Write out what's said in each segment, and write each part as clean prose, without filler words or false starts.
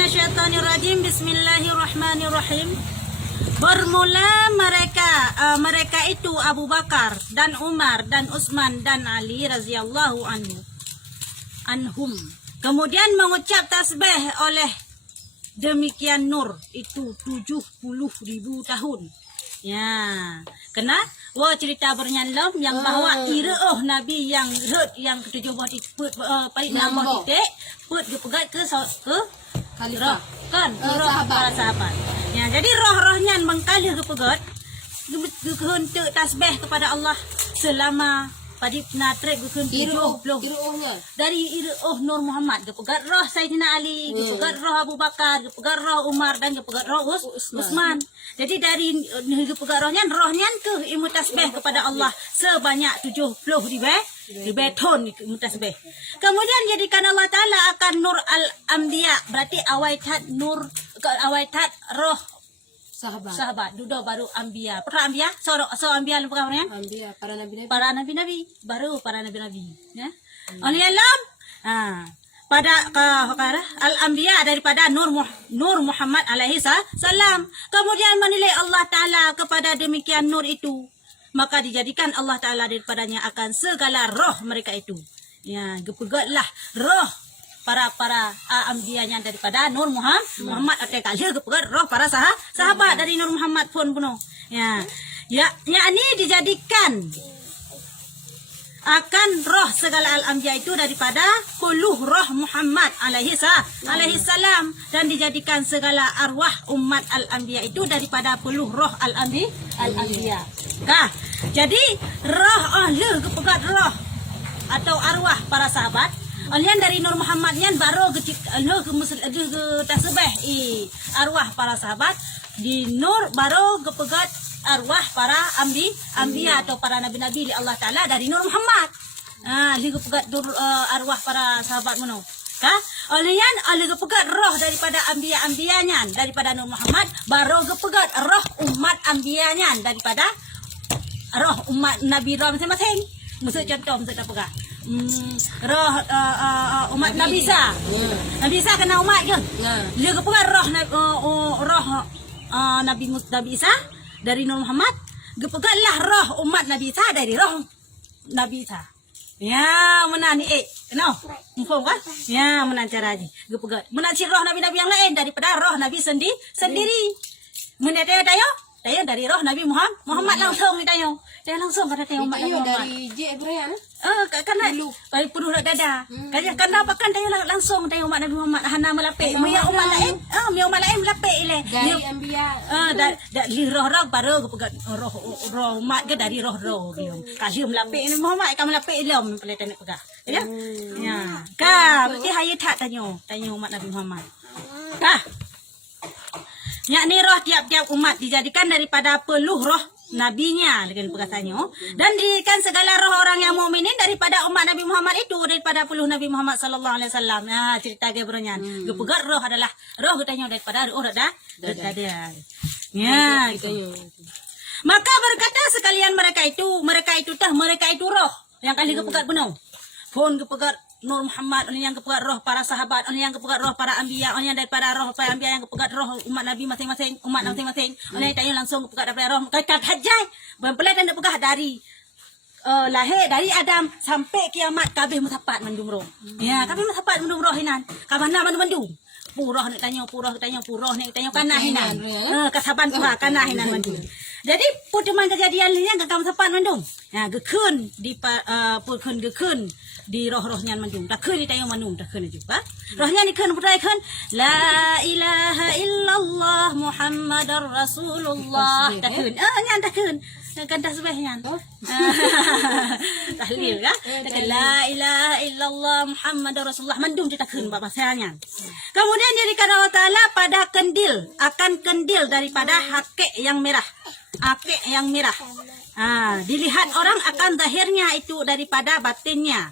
minasyaitonirrajim. Bismillahirrahmanirrahim. Bermula mereka itu Abu Bakar dan Umar dan Utsman dan Ali radhiyallahu anhum. Kemudian mengucap tasbih oleh demikian nur itu 70.000 tahun. Ya, kena cerita bernyalam yang bahawa Nabi yang ketujuh buah titik paling nama titik put dipegat ke khalifah kan para sahabat. Ya, jadi roh-rohnya mengkalih kepegat untuk tasbih kepada Allah selama pada natrek bukan 70 dari Nur Muhammad kepegat roh Sayyidina Ali, kepegat roh Abu Bakar, kepegat roh Umar dan kepegat roh Utsman. Jadi dari kepegat rohnya ke ilmu tasbih kepada Allah sebanyak 70 ribu ton ilmu tasbih. Kemudian jadikan Allah Taala akan Nur al-Anbiya, berarti awaitat roh sahabat duduk baru Anbiya. Pernah Anbiya? So Anbiya lupa kabarnya? Anbiya, para nabi-nabi, baru para nabi-nabi. Ya. Oleh alam, pada al-Anbiya daripada Nur Muhammad alaihi salam. Kemudian menilai Allah Taala kepada demikian nur itu, maka dijadikan Allah Taala daripadanya akan segala roh mereka itu. Ya, gepegatlah roh para ambiyanya daripada Nur Muhammad atau kali kepegat roh para sahabat dari Nur Muhammad pun penuh. Ya, yakni dijadikan akan roh segala al-anbiya itu daripada puluh roh Muhammad alaihi salam, dan dijadikan segala arwah umat al-anbiya itu daripada puluh roh al-anbiya. Jadi roh kepegat roh atau arwah para sahabat alian dari Nur Muhammad yang baru ke tasbih arwah para sahabat di Nur baru kepegat arwah para ambiya atau para nabi-nabi di Allah Taala dari Nur Muhammad. Li kepegat arwah para sahabat meno. Alian kepegat roh daripada ambiya-ambiyanya daripada Nur Muhammad baru kepegat roh umat ambiyanya daripada roh umat Nabi masing-masing. Maksud contoh maksud apa kah? Roh umat Nabi Isa. Nabi Isa kena umat ke? Dia kepegat roh Nabi Isa dari Nur Muhammad. Gepegatlah roh umat Nabi Isa dari roh Nabi Isa. Ya, mana ni no? Info kan? Ya, mana cara ni? Gepegat. Mana roh nabi-nabi yang lain daripada roh Nabi sendiri. Mana tayo dari roh Nabi Muhammad langsung ni tayo. Tayo langsung pada tayo umat Nabi Muhammad. Dari J Ibrahim. Karena penuh nak dada. Karena apa kan tayo langsung tayo umat Nabi Muhammad hana melapik. Mia umat lain, melapik ile. Dari Anbiya. Dari roh-roh baru kepegat roh umat ke dari roh-roh dia. Kasi melapik Nabi Muhammad kan melapik ile pelita nak pegang. Ya. Ya. Berarti hayat tak tanyo umat Nabi Muhammad. Yakni roh tiap-tiap umat dijadikan daripada peluh roh nabinya dengan perkataannya, dan dijadikan segala roh orang yang mukminin daripada umat Nabi Muhammad itu daripada peluh Nabi Muhammad sallallahu alaihi wasallam. Cerita gebronyan. Gepegat roh adalah roh katanya daripada roh dada. Ya, gitu. Maka berkata sekalian mereka itu roh yang kali kepegat penuh. Pun kepegat Nur Muhammad, orang yang kepegat roh para sahabat, orang yang kepegat roh para anbiya, orang yang daripada roh para anbiya yang kepegat roh umat Nabi masing-masing, orang yang tanya langsung kepegat daripada roh kata hajai, berpelat dan dipegah dari lahir dari Adam sampai kiamat kabeh mutapat mandum roh. Ya, kabeh mutapat mandum roh hinan. Kabana mandum. Purah nak tanya, purah nak tanya kanah hinan. Kasaban pura kanah hinan mandum. Jadi putuman kejadian ni yang kamu tepat mandum. Ya, gekun di gekun di roh-rohnya mandum. Tak kun ditanya mandum, tak kun juga. Rohnya ni kun putai kun la ilaha illallah Muhammadar Rasulullah. Tak kun. Nyan tak kun. Kan tasbihnya. Tahlil kan? La ilaha illallah Muhammadar Rasulullah mandum kita kun bahasanya. Kemudian dirikan Allah Taala pada kendil daripada hakik yang merah. Akik yang merah. Dilihat orang akan zahirnya itu daripada batinnya.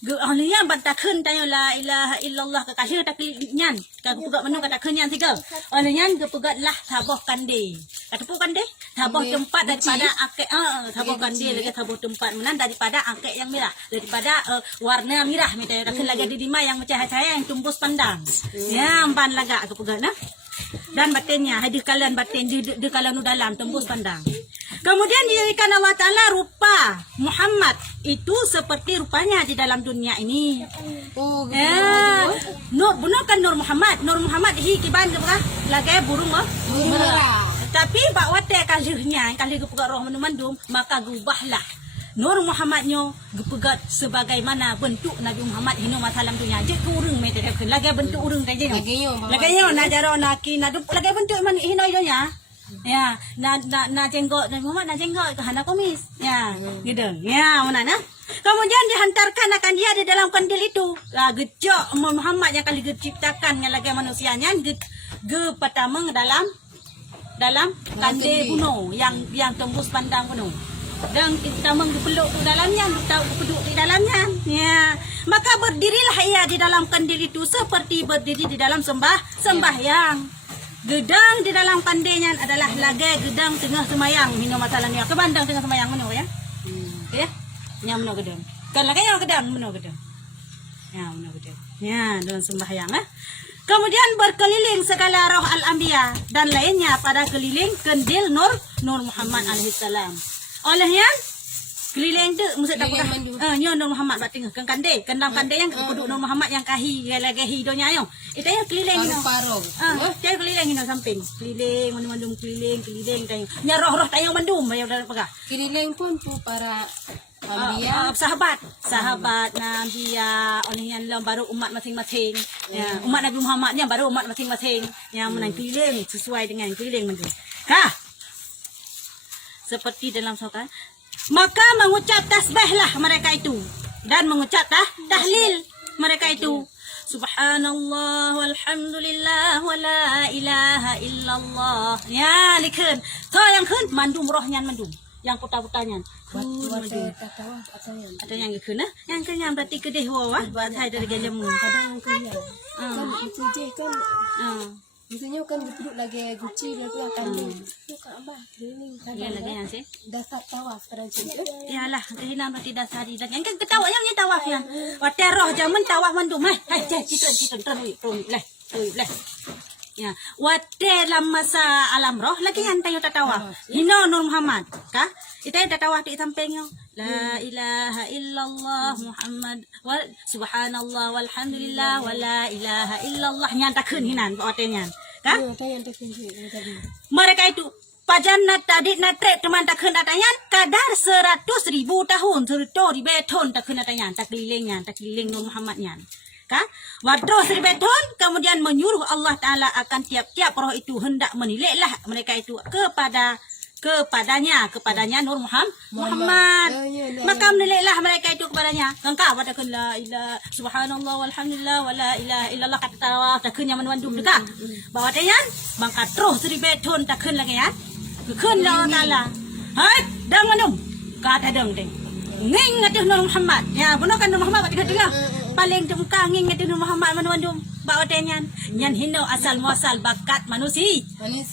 Ahlinya banta khun tayo la ilaha illallah ka kahir tak nyan ka pugat manu kata khun nyan tiga ahlinya ke pugat lah taboh kande kata pu kande taboh tempat daripada akek taboh kande lagi taboh tempat menan daripada akek yang merah daripada warna merah mitaya tak lagi di lima yang cahaya yang tumbus pandang ya empan laga ke pugat nah dan batinnya hadir kalian batin di kalian dalam tembus pandang. Kemudian dijadikan Allah Ta'ala rupa Muhammad itu seperti rupanya di dalam dunia ini. Oh, Nur bukan Nur Muhammad. Nur Muhammad kiban ke lagi burung merah. Tapi pak wate kalihnya kalih gepegat roh mandum maka gubahlah Nur Muhammadnya gepegat sebagaimana bentuk Nabi Muhammad hino masalam dunia je ke urang mete lagi bentuk urang kaje lagi yo na jaro naki na lagi bentuk man hino idonya ya na jenggot Nabi Muhammad na jenggot ke hana komis ya gitu ya mana nah kemudian dihantarkan akan dia di dalam kandil itu gejok Muhammad yang kali diciptakan yang lagi manusianya ge pertama dalam kandil kuno yang tembus pandang kuno dan kita menggepeluk di dalamnya, kita duduk di dalamnya. Ya, maka berdirilah ia di dalam kandil itu seperti berdiri di dalam sembahyang. Gedang di dalam kandilnya adalah lagi gedang tengah semayang. Minum masalahnya kebandang tengah semayang mana ya? Ya, yang mana gedang? Kan lagi yang gedang mana gedang? Ya, mana gedang? Ya, dalam sembahyang Kemudian berkeliling segala roh al-anbiya dan lainnya pada keliling kandil Nur Muhammad alaihissalam. Olehnya keliling tu mesti tak pakai nyo Nur Muhammad bat tengah kan kande kendam kande yang keduk Nur Muhammad yang kahi lagi hidonya yo itu yang keliling no dia keliling no samping keliling mandum keliling tayo nya roh tayo mandum bayo dah pakai keliling pun para anbiya sahabat nabiya olehnya lam baru umat masing-masing ya umat Nabi Muhammadnya baru umat masing-masing yang menang keliling sesuai dengan keliling mandum seperti dalam surah maka mengucap tasbihlah mereka itu dan mengucap tahlil mereka itu subhanallah walhamdulillah wala ilaha illallah ya likun so yang kun mandum rohnya mandum yang putar-putarnya ada yang ikut yang kenyang berarti kedih wah buat saya dari gelemu kadang kenyang kan itu je kan biasanya kan duduk lagi guci lagi akan tu Kaabah keliling ya lagi yang sih dasar tawaf pada situ yalah kehina berarti dasar di dan yang ketawanya ni tawaf yang wate roh jaman tawaf mandum hai kita terus leh ya wate dalam masa alam roh lagi yang tayo tatawaf hino Nur Muhammad ka kita tatawaf di sampingnya la ilaha illallah Muhammad wal subhanallah walhamdulillah wala ilaha illallah nya takun hinan watenya ka mereka itu pajan tadi natre teman takun atayan kadar 100,000 tahun serto di beton takun atayan takliling Nur Muhammadnya ka wadroh 1,000 tahun kemudian menyuruh Allah Taala akan tiap-tiap roh itu hendak menilailah mereka itu kepadanya Nur Muhammad. Maka menilailah mereka itu kepadanya. Engkau katakan la ilaha subhanallah walhamdulillah wala ilaha illallah kata tawaf takun yang mandum dekat. Bawa tayan bangka terus 1,000 tahun takun lagi ya. Takun Allah Taala. Hai dang mandum. Kata dang ding. Nging ngatuh Nur Muhammad. Ya benar kan Nur Muhammad kata dengar. Paling temkang nging ngatuh Nur Muhammad mandum. Bawa tayan nyan hino asal muasal bakat manusia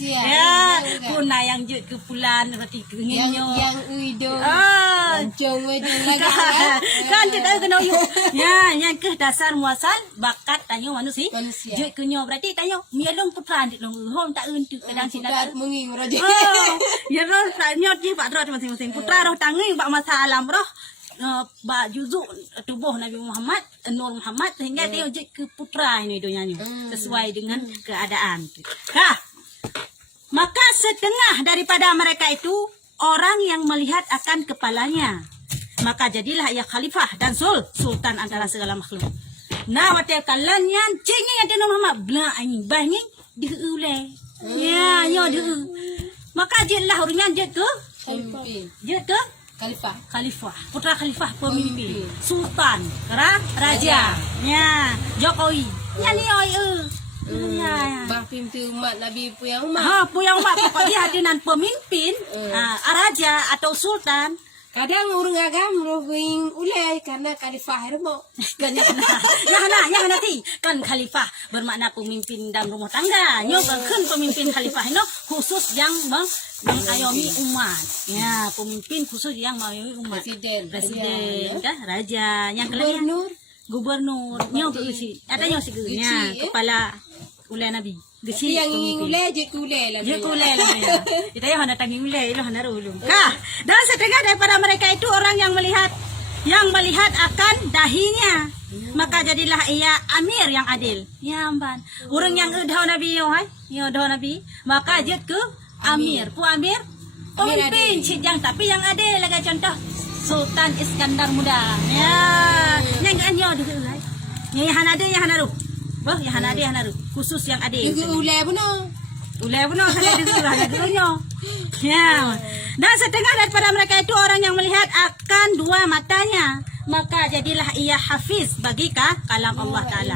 ya punah yang jut ke pulan berarti kenginyo yang uido cong wedo lagi kan kita kena yo ya yang ke dasar muasal bakat tanyo manusia jut kenyo berarti tanyo mielong putra ndik long hom tak untuk kadang sila menging raja ya roh tanyo di pak roh masing-masing putra roh tangi pak masa alam roh ba juzuk tubuh Nabi Muhammad Nur Muhammad sehingga dia jadi ke putra ini dunianya sesuai dengan keadaan. Maka setengah daripada mereka itu orang yang melihat akan kepalanya. Maka jadilah ia khalifah dan sultan antara segala makhluk. Nah waktu kalannya cengi ada Nur Muhammad bela angin bangi diule. Ya dia. Maka jadilah orangnya dia ke Khalifah, putra khalifah pemimpin, sultan, raja, ya, Jokowi, ya ni ya. Bapim tu umat Nabi puyang umat. Puyang umat pokoknya hadiran pemimpin, raja atau sultan Kadang orang agam roving ulai karena khalifah hermo. Kan ya hana ti kan khalifah bermakna pemimpin dalam rumah tangga. Nyo kan pemimpin khalifah no khusus yang mengayomi umat. Ya, pemimpin khusus yang mengayomi umat. Presiden kan raja yang kalian gubernur. Nyo si ada nyo si nya kepala ulai nabi. Gesi yang ingin ulai je kulai lah. Ya kulai lah ya. Kita yang hendak tangi ulai, lo hendak ulung. Dan setengah daripada mereka itu orang yang melihat akan dahinya, maka jadilah ia amir yang adil. Ya amban. Orang yang udah nabi yo hai, yo udah nabi, maka jad ke amir. Pu amir pemimpin yang tapi yang adil lagi contoh Sultan Iskandar Muda. Ya, yang kan yo deh hai. Yang hana ada yang hana ru. Bah, yang hana ada khusus yang adil. Juga ulai benar. Ulai benar ada dulunya. Ya. Dan setengah daripada mereka itu orang yang melihat akan dua matanya, maka jadilah ia hafiz bagi kalam Allah Taala.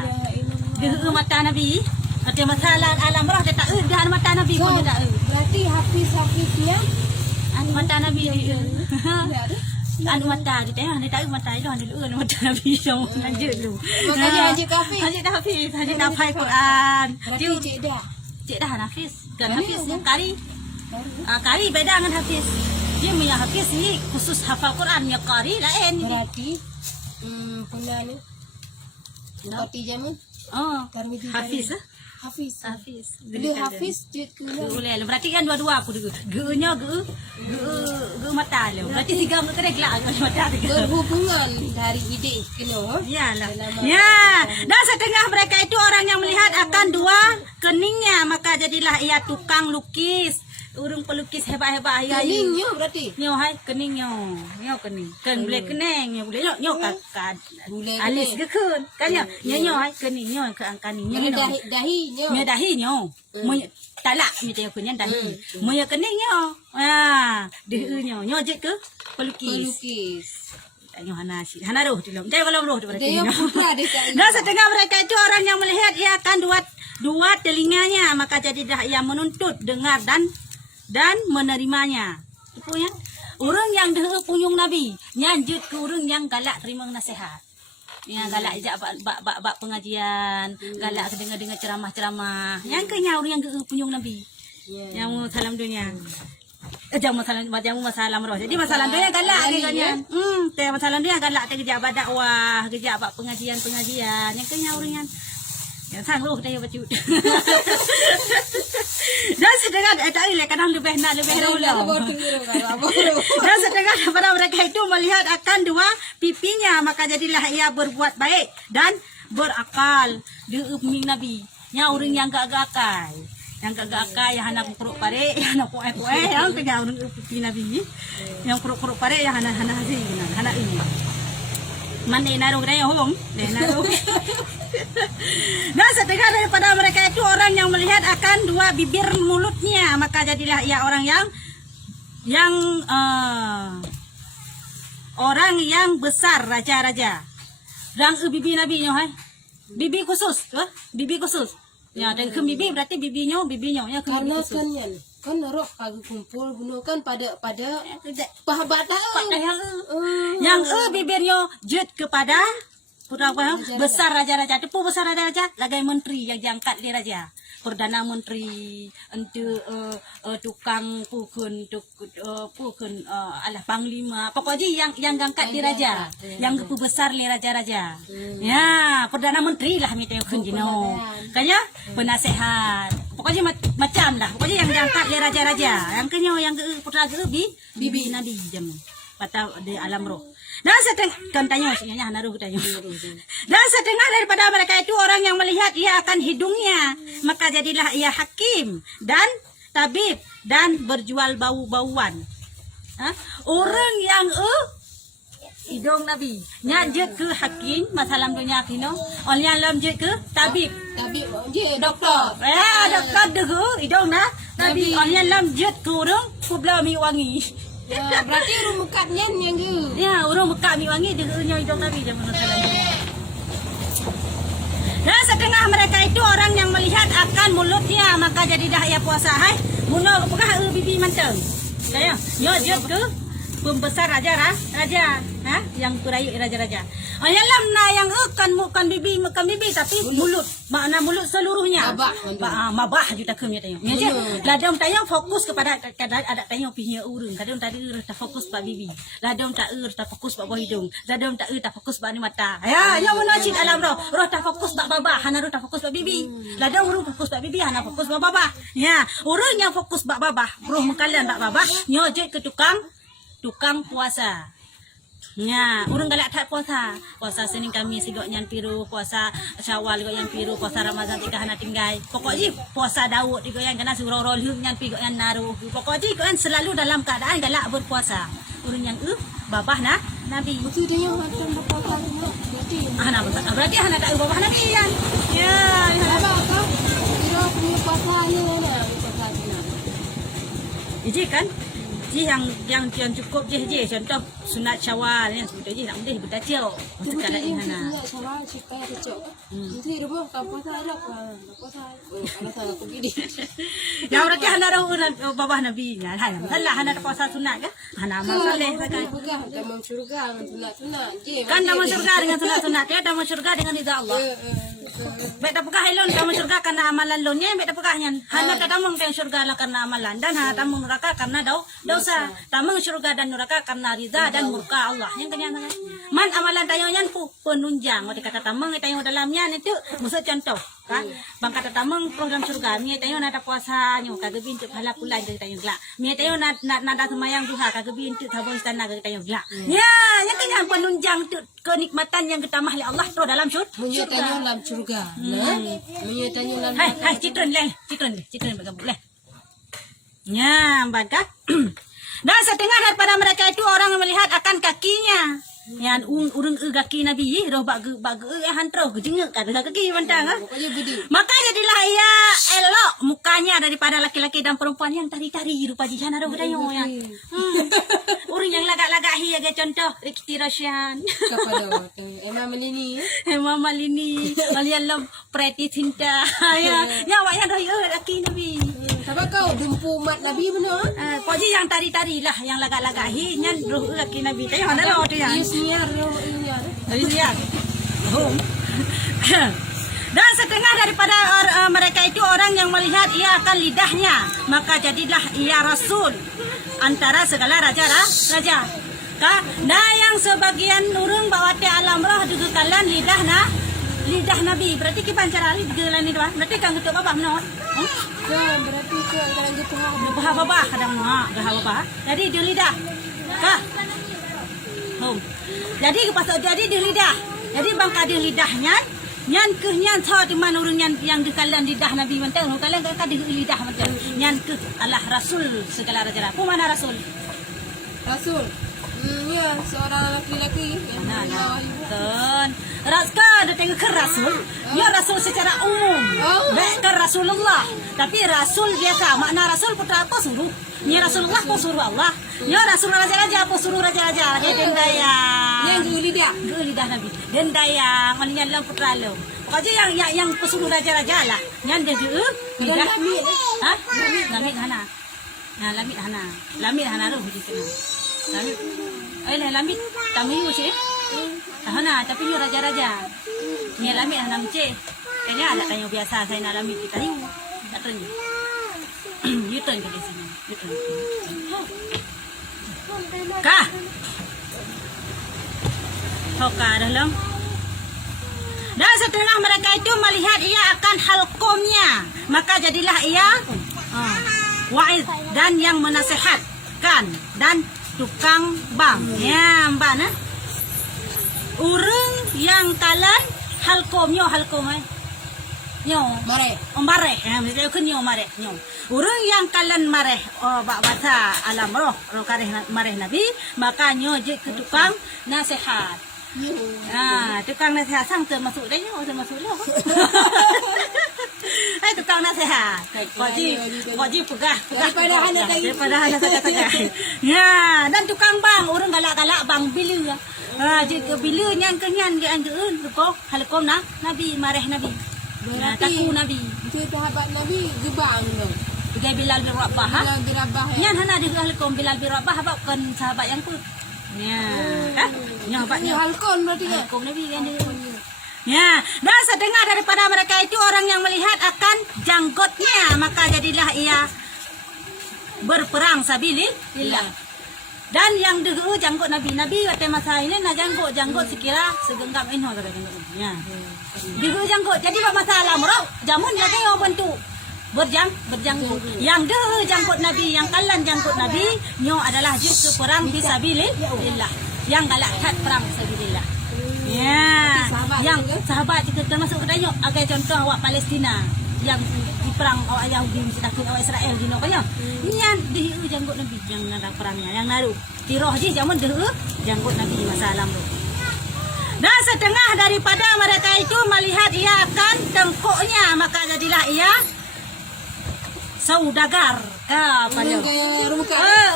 Dua mata Nabi, ada masalah alam roh dia tak dah mata Nabi pun dia tak. Berarti hafiz-hafiznya mata Nabi. Anu mata dia tak mata itu anu mata Nabi semua lanjut dulu. Makanya Haji Hafiz. Haji tak hafal Quran. Berarti Cik dah Hafiz. Kan Hafiz yang kari. Kari beda dengan Hafiz. Dia punya Hafiz ni khusus hafal Quran, ya kari lain. Berarti punya ni. Berarti jamu. Oh, Hafiz ah. Hafiz. Dia Hafiz je boleh. Berarti kan dua-dua aku dulu. Ge-nya ge mata lu. Berarti tiga muka dia gelak mata dia. Berhubungan dari ide kena. Iyalah. Ya, dan setengah mereka itu orang yang melihat akan dua keningnya, maka jadilah ia tukang lukis. Urung pelukis hebat-hebat ayu. Keningnya berarti. Nyo hai keningnya. Nyo kening. Kan boleh keneng, nyo boleh nyo kakak. Alis ke kun. Kan nyo hai kening nyo ke angkaning nyo. Dahi nyo. Nyo dahi nyo. Mo talak mi teh kunyan dahi. Mo ya kening nyo. Dehu nyo je ke pelukis. Nyo hana roh dulu. Dia kalau roh berarti. Nah, setengah mereka itu orang yang melihat ia akan dua telinganya, maka jadilah ia menuntut dengar dan menerimanya. Itu ya. Orang yang dah punyung Nabi, nyanjut ke orang yang galak terima nasihat. Yang galak ajak bak pengajian, galak dengar ceramah-ceramah. Yang kenya orang yang punyung Nabi. Yang salam dunia. Jamu masalah roh. Jadi masalah dunia galak kenya. Teh masalah dunia galak kerja dakwah, kerja bak pengajian. Yang kenya orang yang sang roh dia baca. Dan sedangkan tadi kadang lebih roh. Dan sedangkan pada mereka itu melihat akan dua pipinya, maka jadilah ia berbuat baik dan berakal. Dia ummi Nabi. Nya orang yang gagak-gagak. Yang gagak-gagak yang anak kuruk pare, yang anak kuai-kuai, yang tiga orang pipi Nabi. Yang kuruk-kuruk pare yang anak hasil anak ini. Mana naruh dia hong, naruh. Dan setengah daripada mereka itu orang yang melihat akan dua bibir mulutnya, maka jadilah ia orang yang besar, raja-raja. Rang bibi Nabi nyo hai. Bibi khusus, bibi khusus. Ya, dan ke bibi berarti bibinya ya ke bibi khusus. Kan roh pagi kumpul bunuh kan pada pahabat yang bibirnya jut kepada putra besar raja-raja. Depu besar raja-raja lagai menteri yang diangkat di raja. Perdana Menteri, untuk tukang pukun alah panglima. Pokoknya yang diangkat di raja, yang kepu besar li raja-raja. Ya, Perdana Menteri lah mite kunjino. Kaya penasehat. Pokoknya macam lah. Pokoknya yang diangkat li raja-raja. Yang kenyo yang putra bibi Nabi jamu. Patah di alam roh. Dan setengah kan tanya sebenarnya naruh tanya. Dan setengah daripada mereka itu orang yang melihat ia akan hidungnya, maka jadilah ia hakim dan tabib dan berjual bau-bauan. Orang yang hidung Nabi nyanjut ke hakim masalah dunia kino, orang yang lamjut ke tabib doktor. Doktor degu hidung nah Nabi orang yang lamjut ke orang kubla mi wangi. Ya, berarti urung mekatnya yang dia. Ya, urung mekat mi wangi dengannya hidung Nabi zaman Rasulullah. Dan setengah mereka itu orang yang melihat akan mulutnya, maka jadi dah ia puasa hai. Mula pegah bibi manteng. Saya, yo jut ke pembesar raja, ha? Yang perayuk raja-raja. Yalam na yang makan bibi tapi mulut, makna mulut seluruhnya. Mabah juta kemnya tayong. Ya je. Ladam tayong fokus kepada ada tayong pihnya urang. Kadang tadi tak fokus pak bibi. Ladam tak tak fokus pak bawah hidung. Ladam tak fokus pak ni mata. Ya, yang menacin alam roh tak fokus pak babah, hana roh tak fokus pak bibi. Ladam urang fokus pak bibi, hana fokus pak babah. Ya, urang yang fokus pak babah, roh mengkalian pak babah, nyo je ke tukang puasa. Ya, urang galak tak puasa. Puasa Senin Kamis sigok nyan piru, puasa Syawal sigok yang piru, puasa Ramadan tiga hana tinggai. Pokoknya puasa Daud sigok yang kena surau rolhum nyan pigok yang naruh. Pokoknya kan selalu dalam keadaan galak berpuasa. Urang yang babah Nabi. Betul dia yang macam berpuasa tu. Berarti hana tak babah Nabi kan. Ya, Apa kau? Kira punya puasa ni mana? Puasa ni. Iji kan? Ji yang cukup je contoh sunat Syawal yang sebut je nak mendih betacio. Sekarang ini hana. Sunat Syawal supaya kecok. Nanti rumah kau puasa ada apa? Puasa. Kalau salah pergi di. Ya berarti hana roh babah Nabi. Ya salah hana puasa sunat ke? Hana amal soleh sakai. Dalam syurga dengan sunat je. Kan dalam syurga dengan sunat-sunat ya, dalam syurga dengan ridha Allah. Baik tak pekah elon dalam syurga karena amalan lonnya, baik tak pekahnya. Hana tak tamung dalam syurga lah karena amalan dan hana tamung neraka karena dosa. Tamung syurga dan neraka karena ridha dan murka Allah. Yang kenyang kan. Man amalan tayo yan penunjang. O dikata tamung tayo dalamnya itu musa contoh. Kan? Bang kata tamung program syurga. Mie tayo nada puasa nyo kagabi untuk pahala pulan dari tayo gelak. Mie tayo nada semayang duha kagabi untuk tabung istana dari tayo gelak. Ya, yang kenyang penunjang kenikmatan yang ditamah oleh Allah tu dalam syurga. Menyertanya dalam syurga. Menyertanya dalam. Hai, citron bergabung leh. Ya, bakat. Dan setengah daripada mereka itu orang melihat akan kakinya. Yang urang kaki Nabi, roh bag hantro jenguk kada kaki mentang. Pokoknya gede. Maka jadilah ia elok mukanya daripada laki-laki dan perempuan yang tari-tari rupa jihana roh dayo ya. Urang yang lagak-lagak hi aga contoh Rikti Roshan. Kepada Emma Malini. Emma Malini, alialam Preti Cinta. Ya, awak yang roh laki Nabi. Siapa kau dumpu mat Nabi benar? Pokoknya yang tari-tari lah, yang lagak-lagak hi, nyan roh laki Nabi. Tayo ada lah tu ya. Siar ini. Lihat. Dan setengah daripada mereka itu orang yang melihat ia akan lidahnya, maka jadilah ia rasul antara segala raja. Nah yang sebagian urang bawa te alam roh dudukalan lidah Nabi. Berarti kita pancara lidah ni doa. Berarti kan ketuk babah menawar. Berarti ke dalam gitu. Babah kadang babah. Jadi dia lidah. Kah? Jadi di lidah. Jadi bangka di lidahnya, nyan tho di mana urang yang di kalian lidah Nabi mentang, kalian kan di lidah mentang. Nyan ke Allah Rasul segala raja. Apa mana Rasul? Rasul. Ya, seorang laki-laki. Rasul, ada tengok ke Rasul. Ya Rasul secara umum. Bukan Rasulullah. Tapi Rasul biasa. Makna Rasul putra apa suruh? Ya Rasulullah apa suruh Allah? Ya Rasul raja-raja apa suruh raja-raja? Dia dendayang. Yang lidah Nabi. Dendayang. Malingnya dalam putra lo. Pokoknya yang pesuruh raja-raja lah. Yang dia lidah. Hah? Lamit hana. Nah, lamit hana roh di sana. Lamit. Lamit kami sih. Hana, tapi ni raja-raja. Ni lamit hana mece. Kayaknya ada tanya biasa saya nak lamit kita ni. Tak tanya. Yuton ke sini. Kah? Hoka dalam. Dan setengah mereka itu melihat ia akan halkomnya, maka jadilah ia wa'id dan yang menasihatkan dan tukang bang. Ya, mbak nah. Urang yang kalan halkom nyo mareh dia kan nyo mareh nyo urang yang kalan mareh bahasa alam roh kareh mareh Nabi, maka nyo je ke tukang nasihat. Tukang nasihat sang termasuk dah nyo termasuk lo. Tukang nasihat. Koji pegah daripada hana saja. Ya, dan tukang bang urang galak-galak bang bila. Jika bila nyan kenyan dia anjeun ko halkom Nabi mareh Nabi. Taku Nabi. Itu sahabat Nabi gebang tu. gai Bilal bin Rabah ha. Bilal bin Rabah ya. Nyan hana di halkom Bilal bin Rabah apa kan sahabat yang pun. Ya, ha? Nya Ini sahabatnya. halkon berarti ya. Halkom Nabi kan dia. Ya, dan sedengar daripada mereka itu orang yang melihat akan janggutnya, maka jadilah ia berperang sabilillah. Dan yang dulu janggut Nabi kata masa ini nak janggut sekira segenggam ini kata janggut. Ya. Dulu janggut. Jadi apa masalah merok? Jamun lagi orang bentuk berjanggut. Yang dulu janggut Nabi, yang kalian janggut Nabi, nyo adalah justru perang fisabilillah. Yang galak hat perang fisabilillah. Ya, yang sahabat kita termasuk katanya agai contoh awak Palestina yang di perang awak Yahudi takut awak Israel dino kaya. Nyan di janggut Nabi yang ada perangnya, yang naruh tiroh je zaman dulu janggut Nabi masalah tu. Dan setengah daripada mereka itu melihat ia akan tengkuknya, maka jadilah ia saudagar. Orang kaya rumah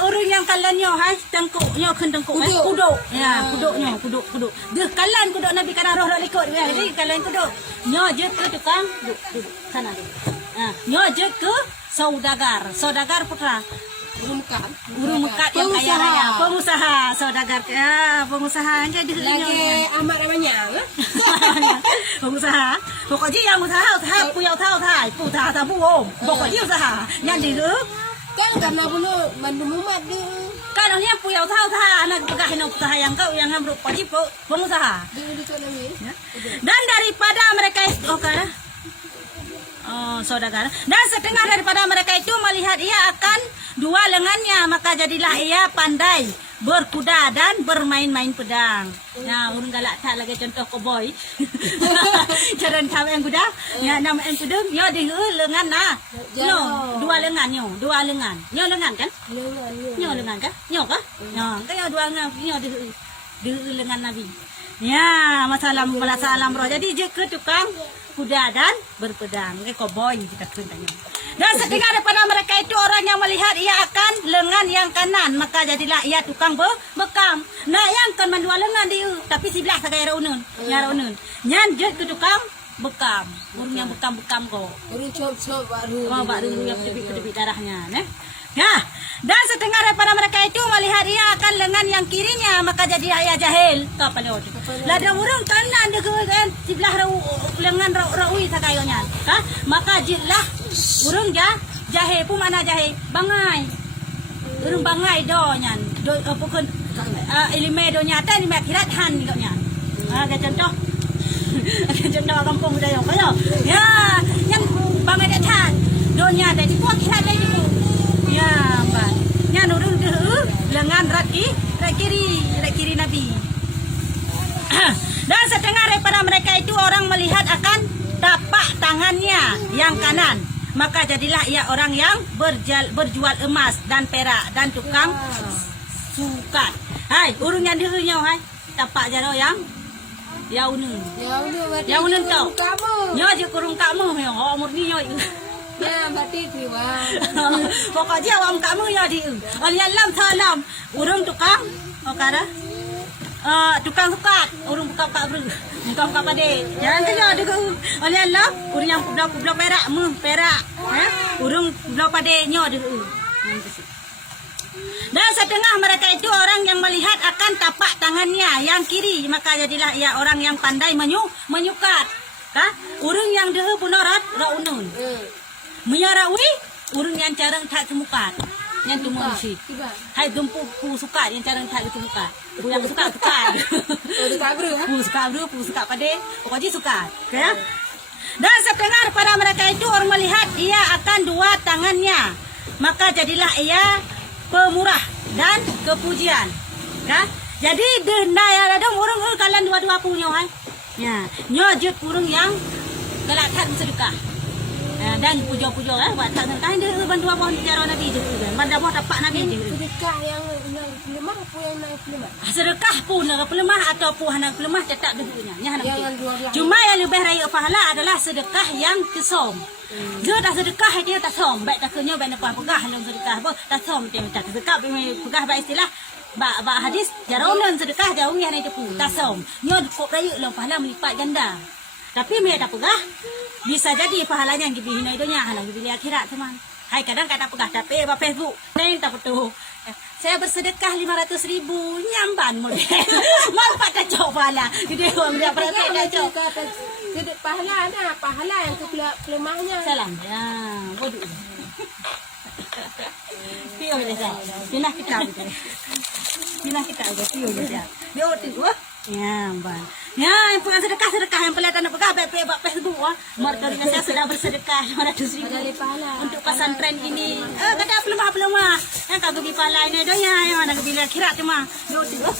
Orang yang kalian nyo hai tengkuk nyo kan tengkuk hai kuduk. Ya, kuduk. Deh kalian kuduk Nabi kana roh ikut ya. Jadi kalian kuduk. Nyo je ke tukang duduk sana deh. Nyo je ke saudagar putra. Urung mekat yang kaya raya, pengusaha, saudagar. Pengusaha aja di lagi amat namanya. pengusaha. Pokoknya yang usaha puyau tahu putra tabu om. Pokoknya usaha yang di Kan karena dulu Bandung umat dia. kan orang yang puyau tahu anak pegahin usaha yang kau yang hambruk wajib pengusaha. Dan daripada mereka itu saudagar. Dan setengah daripada mereka itu melihat ia akan dua lengannya, maka jadilah ia pandai berkuda dan bermain-main pedang. Nah, urang galak tak lagi contoh cowboy. Cara kawin kuda, ya nama en kuda, yo di lengan nah. Yo, dua lengan. Nyo lengan kan? Nyo lengan kan? Nyo kah? Nyo, kaya dua lengan, nyo di lengan Nabi. Ya, masalah roh. Jadi je ke tukang kuda dan berpedang, kayak cowboy kita tanya. Dan setengah daripada mereka itu orang yang melihat ia akan lengan yang kanan, maka jadilah ia tukang bekam. Nah, yang kan dua lengan dia, tapi sebelah sagai raunun, nyan je ke tukang bekam. Orang yang bekam kok. Orang cop baru. Baru yang tepi darahnya, Nah, dan setengah daripada mereka itu melihat ia akan lengan yang kirinya, maka jadi ia jahil. Kapal itu. Lada orang kanan dengan sebelah lengan raui sakayonyan. Maka jilah urang jahil pun mana jahil bangai. Urang bangai donyan. Pokon ilmu do nyata ilmu akhirat han nyan. Ada contoh. Ada contoh kampung budaya kaya. Ya, yang bangai datan. Donya tadi puak akhirat lagi. Ya, Mbak. Nya nurung deh lengan rak kiri Nabi. Dan setengah daripada mereka itu orang melihat akan tapak tangannya yang kanan, maka jadilah ia orang yang berjual emas dan perak dan tukang sukat. Hai, urung yang dihnya hai. Tapak jaro yang yaunun. Yaunun tau. Nyo je kurung kamu yo umur ni yo. Ya, berarti diwa. Pokoknya awam kamu ya di. Alian lam salam. Urung tukang. Okara. Tukang sukat. Urung buka bru. Buka pade. Jangan kerja deku. Alian lam. Urung yang pulau perak. Perak. Urung pulau pade nyo deku. Dan setengah mereka itu orang yang melihat akan tapak tangannya yang kiri, maka jadilah ia orang yang pandai menyukat. Urung yang dehu punorat raunun. Menyarawi urang yang carang tak temukan yang tumusi. Hai dumpu pu suka yang carang tak temukan. Pu yang suka. Pu suka pade. Pokoknya suka. Ya. Dan setengah pada mereka itu orang melihat ia akan dua tangannya, maka jadilah ia pemurah dan kepujian. Ya. Jadi denda ya ada orang kalian dua-dua punya hai. Ya, nyojut urang yang galakkan sedekah. Dan pujo-pujo buat sedekah dia bantu apa cara Nabi je kan. Mana mau dapat Nabi je. Sedekah yang lemah apa yang naik lemah? Sedekah pun nak lemah ataupun nak lemah tetap dulunya. Jangan dua belah. Cuma yang lebih raya pahala adalah sedekah yang kesom. Dia dah sedekah dia tak som. Baik tak kenyo baik nak pegah dalam sedekah apa tak som dia tak sedekah pegah baik istilah ba hadis jaronan sedekah jauh yang itu pun tak som. Nyo kok raya lah pahala melipat ganda. Tapi mereka tak pegah bisa jadi pahalanya yang diberi hidupnya halang diberi akhirat teman. Hai kadang kata pegah tapi apa Facebook. Neng tak betul. Saya bersedekah 500.000 nyamban model. Mampat dah coba lah. Dia orang dia perhati dah coba. Sedek pahala ada, pahala yang kelemahnya. Salam. Ya, bodoh. Pio dia saya. Pindah kita gitu. Pindah kita aja pio dia. Dia otik wah. Ya, bang. Ya, yang pengen sedekah yang pelihatan nak pegah baik-baik Facebook wah. Mereka saya sudah bersedekah 500.000 untuk pesantren ini. Kata pelemah. Yang kagak bi pala ini doya yang ada bila akhirat cuma. Dia otik wah.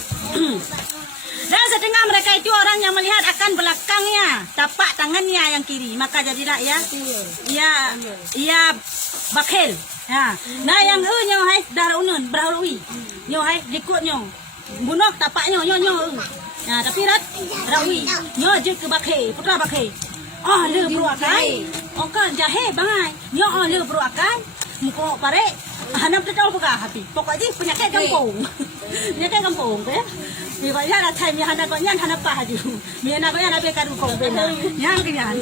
Dan setengah mereka itu orang yang melihat akan belakangnya, tapak tangannya yang kiri, maka jadilah ia bakhil. Ya. Nah yang nyo hai darah unun berhalui. Nyo hai dikut nyo. Bunuh tapaknya nyo. Nah tapi rawi. Nyo je ke bakhil, putra bakhil. Oh le beruakai. Oh kan jahe bangai. Nyo le beruakai. Muko pare. Hanam tu tahu buka hati. Pokoknya penyakit kampung. Penyakit kampung ya. Vì vậy là thầy mi hana có nhân hana pa ju. Mi hana có nhân be karu ko bena. Yang kenyan.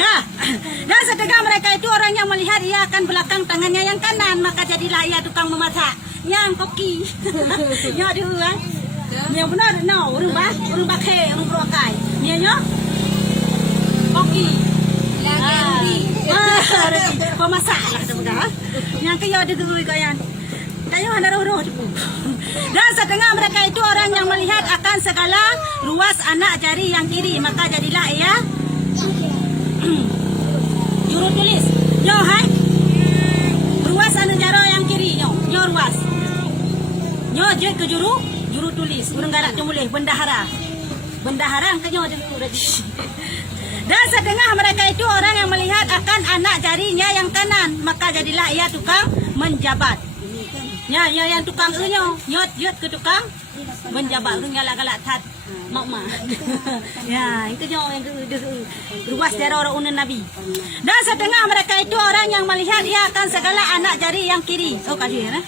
Ka. Dan setengah mereka itu orang yang melihat ia akan belakang tangannya yang kanan, maka jadilah ia tukang memasak. Yang koki. Nyo dia kan. Mi benar no, urung ba ke, urung brokai. Mi nyo. Koki. Lagi. Pemasak lah sudah. Yang kaya ada tu kayan. Kayu ada roh-roh. Dan setengah mereka itu orang yang melihat akan segala ruas anak jari yang kiri, maka jadilah ia juru tulis. Nyo hai. Ruas anak jari yang kiri nyo ruas. Nyo je ke juru tulis. Urang galak tu boleh bendahara. Bendahara ang kanyo je urang. Dan setengah mereka itu orang yang melihat akan anak jarinya yang kanan, maka jadilah ia tukang menjabat. Ya yang tukang nyo yot ke tukang menjabat urang galak-galak tat mak. Ya, itu nyo yang ruas darah orang unen Nabi. Dan setengah mereka itu orang yang melihat ia akan segala anak jari yang kiri. Oh kali ya.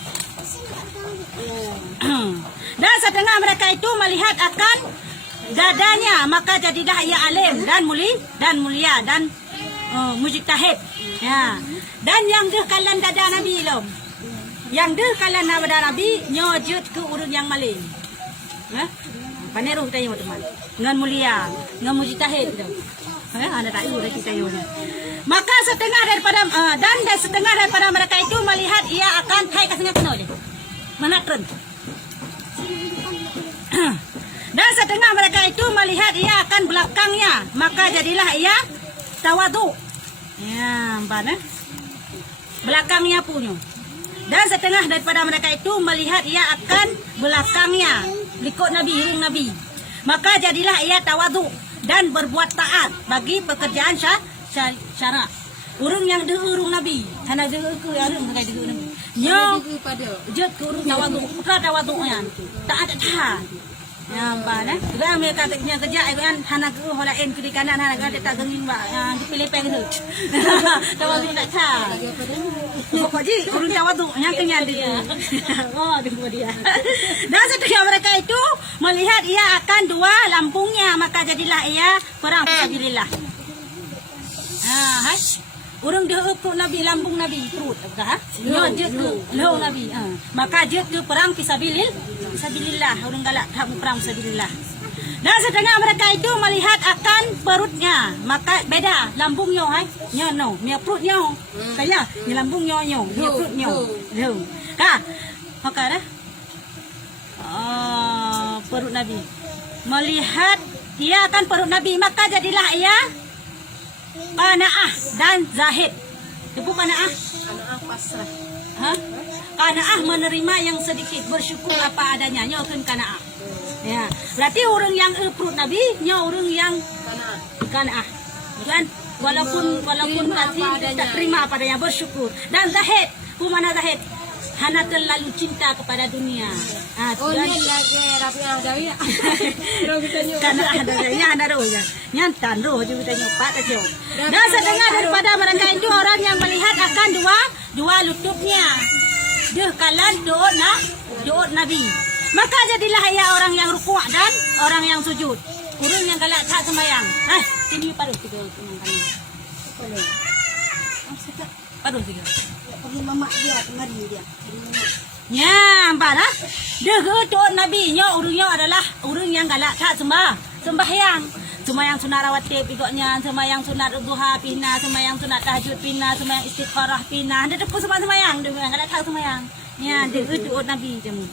Dan setengah mereka itu melihat akan dadanya, maka jadilah ia alim dan mulia dan mujtahid. Ya. Dan yang dia kalan dada Nabi lom. Yang dia kalan dada Nabi nyojut ke urun yang maling. Ha? Paneru kita teman. Ngan mulia, ngan mujtahid tu. Anda tak tahu dah kita yo. Maka setengah daripada setengah daripada mereka itu melihat ia akan thai kasnya kena je. Manakren. Dan setengah mereka itu melihat ia akan belakangnya, maka jadilah ia tawadu. Ya, mana? Belakangnya punya. Dan setengah daripada mereka itu melihat ia akan belakangnya, ikut Nabi, irung Nabi. Maka jadilah ia tawadu dan berbuat taat bagi pekerjaan syarak. Urung yang urung Nabi, hana ke urung pakai Nabi. Nyo jet ke urung tawadu, putra tawadunya. Taat taat. Ya mana? Juga mereka katanya kerja kan hana ke holain kiri kanan hana kan tak gengin ba dipilih peng tu. Tawadu tak sah. Pokoknya urung tawadu yang kenyang dia. Oh tunggu dia. Dan setelah mereka itu melihat ia akan dua lambungnya, maka jadilah ia perang fisabilillah. Hai. Urang dia perut Nabi, lambung Nabi perut apa? Nyo je ke lau Nabi. Maka je ke perang fisabilillah. Urang galak tak perang fisabilillah. Dan setengah mereka itu melihat akan perutnya, maka beda lambungnya hai. Nyo no, dia perutnya. Kaya ni lambungnya dia perutnya. Lau. Maka dah. Perut Nabi. Melihat ia akan perut Nabi, maka jadilah ia qanaah dan zahid. Itu qanaah. Qanaah pasrah. Qanaah menerima yang sedikit, bersyukur apa adanya. Nyo kan qanaah. Ya. Berarti orang yang perut Nabi, nyo orang yang qanaah. Kan? Walaupun tak terima apa adanya, bersyukur. Dan zahid. Mana zahid? Hana terlalu cinta kepada dunia. Ni lagi rapi ada ya. Karena ada roh ya. Nyantan roh juga kita nyopat aja. Dan setengah daripada mereka itu orang yang melihat akan dua lututnya. Dia kalan doa Nabi. Maka jadilah ia orang yang rukuk dan orang yang sujud. Kurang yang galak tak sembahyang. Sini paruh kita. Aduh tiga. Pergi mamak dia, kemari dia. Ya, balah. Dia tu nabinya urungnya adalah urung yang galak tak sembahyang. Sembahyang sunat rawatib ikutnya, sembahyang sunat duha pina, sembahyang sunat tahajud pina, sembahyang istikharah pina. Dia tu sembahyang, dia galak tak sembahyang. Ya, dia tu nabi jamu.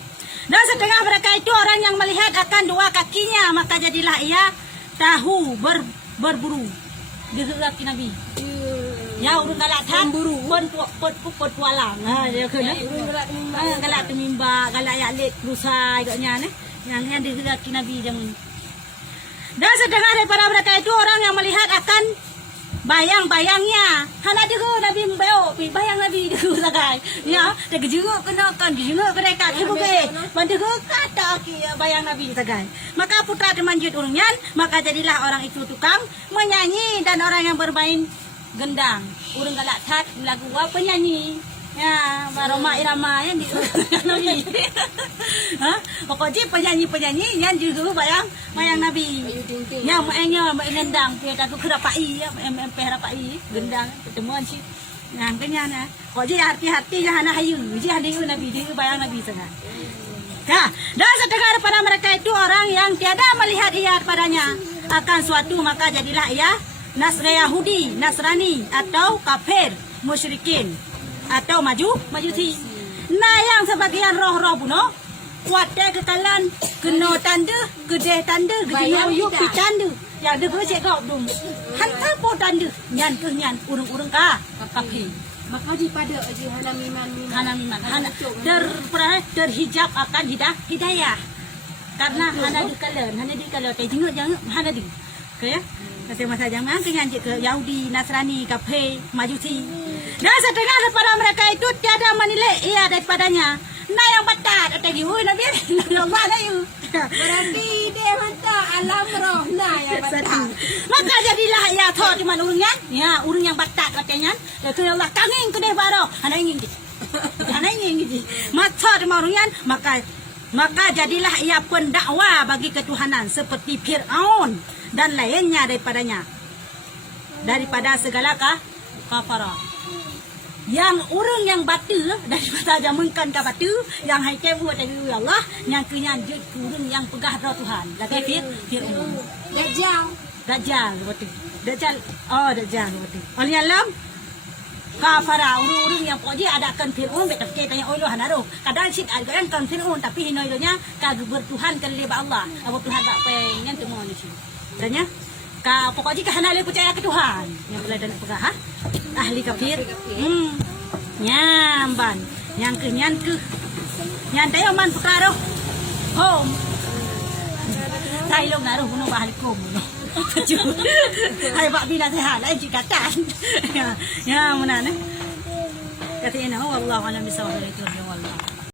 Dan setengah mereka itu orang yang melihat akan dua kakinya, maka jadilah ia tahu berburu. Dia laki nabi. Ya urung galak tak buru pon pualang. Ha dia kena. Galak temimba, galak ya lek rusa ikutnya ni. Yang dia laki nabi jamu. Dan setengah daripada mereka itu orang yang melihat akan bayang-bayangnya. Hana degu nabi mbeo, bayang nabi degu sagai. Ya, dia gejenguk kena kaki buke. Bandegu kata bayang nabi sagai. Maka putra temanjut urungan, maka jadilah orang itu tukang menyanyi dan orang yang bermain gendang. Urung galak tat lagu penyanyi. Ya, baroma irama yang di nabi. Ha? Pokoknya penyanyi-penyanyi yang juga bayang nabi. Ya, maknya gendang, dia tak kira pai, MP rapai, gendang pertemuan sih. Yang kenyana. Pokoknya hati-hati jangan hayu, jangan hayu nabi, dia bayang nabi sangat. Ya, dan setengah daripada mereka itu orang yang tiada melihat ia padanya akan suatu, maka jadilah ia Yahudi, Nasrani atau kafir, musyrikin atau majusi. Nah yang sebagian roh-roh bunuh kuatnya kekalan kena tanda gede yuk tanda yang dia cek kau dum hantar po tanda nyan urung kafir. Maka daripada hana terhijab akan hidayah karena hana dikalan teh jenguk hana di okay? Kasih masa jangan kenyanjik ke Yahudi, Nasrani, kafir, majusi. Dan setengah daripada mereka itu tiada menilai ia daripadanya. Nah yang batat atau you nabi Allah na you. berarti dia hantar alam roh nah yang batal. Maka jadilah ia thor cuma urungnya. Ya, urung yang batat katanya. Lalu Allah kanging ke deh baro. Hana ingin gitu. Hana ingin gitu. Maka cuma urungnya maka jadilah ia pendakwa bagi ketuhanan seperti Fir'aun dan lainnya daripada segala kafarah. Yang urang yang batu daripada jamunkan ka batu yang haikai buat dari Allah yang kenyanjut urang yang pegah roh Tuhan. Lagi Fir'aun. Dajjal betul. Dajjal betul. Oleh alam kafara urang yang poji adakan Fir'aun betul tanya Allah hanaro. Kadang sit ada kan Fir'aun tapi hinoidonya kagak bertuhan kan leba Allah. Apa Tuhan tak pengen temu ni sih. Tanya pokoknya kehanale percaya ke Tuhan yang boleh dan pegah ahli kafir. Nyamban yang nyantai man perkara home tayo naruh bunuh bahalikum hai bak bila sehat ai jikatan ya mana ne katanya wallahu alam bisawab itu wallah.